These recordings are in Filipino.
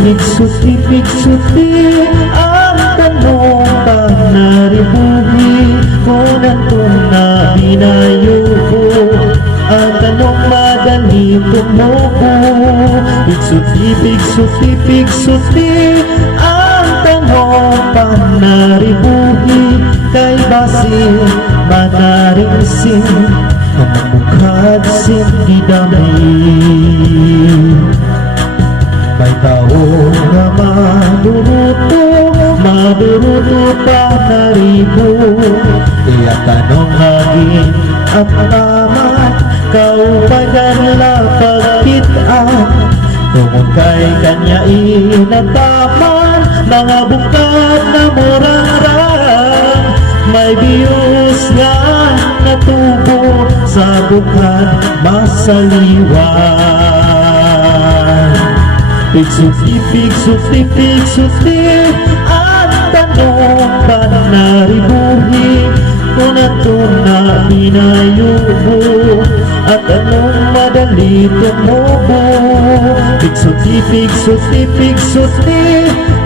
Pigsuti ang tanong ka naribuhi kung natong na binayuko. Ang tanong madali tumuko. Pigsuti ang tanong ka naribuhi kay basin manaring sin na mabukad sin gidamay. May taong na maduruto pa naribo. Iya tanong hagin at naman kau pagdala pagkitaan. Tungod kay kanya inataman mga bukad na murang-rang. May biyos nga natubo sa bukad masaliwan. Pigsuti ang tanong pa naribuhi kung natong na binayubo. At anong madali tumubo. Pigsuti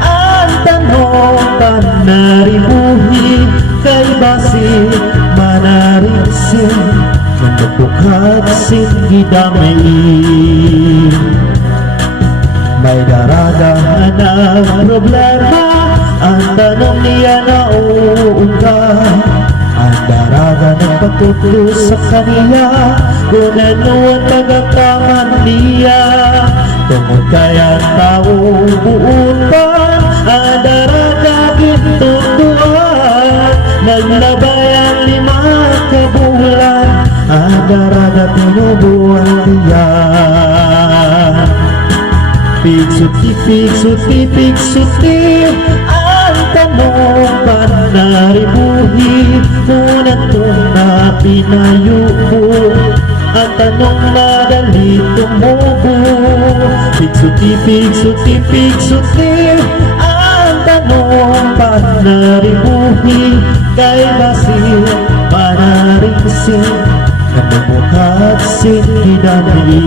ang tanong pa naribuhi kay basin manaring sin nagbukat sin gidamay. May daradahan ang problema, ang tanong niya na uuga. Ang daraga ng pagtutlo sa kaniya kung ano ang pagkakaman niya. Tungod kaya tao buutan, ang daraga gintutuan. Naglabay ang 5 kabulan, ang daraga pinubuan niya. Pigsuti ang tanong pa naribuhi kung natong na pinayuko. Ang tanong madali tumubo. Pigsuti ang tanong pa naribuhi kay basin manaring sin na bumukat sin gidamay.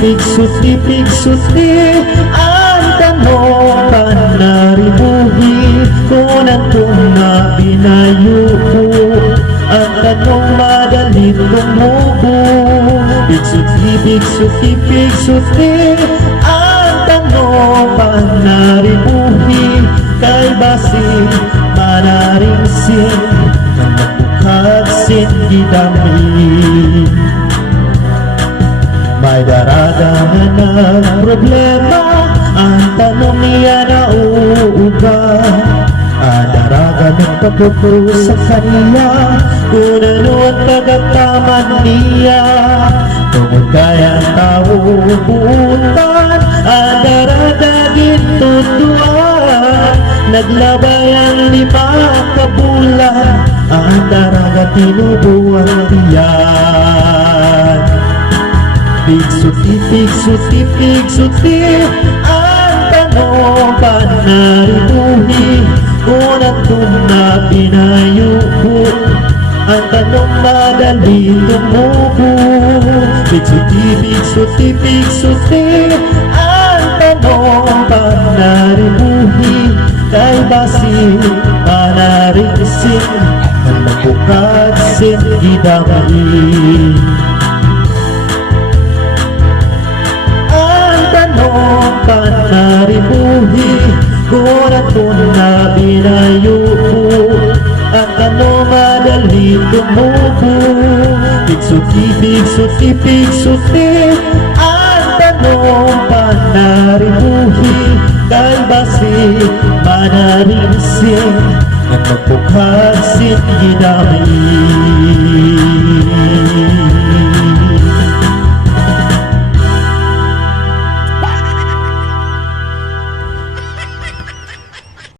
Pigsuti ang tanong pa naribuhi kung natong na binayuko. Ang tanong madali tumubo. Pigsuti ang tanong pa naribuhi kay basin manaring sin na nagbukat sin gidamay. May daradahan ng problema, ang tanong niya na uuga. Ang daraga ng pagtutlo sa kaniya kung ano ang pagkakaman niya. Tungod kaya tao buutan, ang daraga gintutuan. Naglabay ang 5 kabulan, ang daraga tinubuan tiyan. Pigsuti ang tanong pa naribuhi kung natong na pinayuko. Ang tanong madali tumubo. Pigsuti ang tanong pa naribuhi kay basin manaring sin na nagbukat sin gidamay. Naribuhi kung natong na binayuko. Ang tanong madali tumubo. Pigsuti ang tanong pa naribuhi kay basin manaring sin na nagbukat sin gidamay.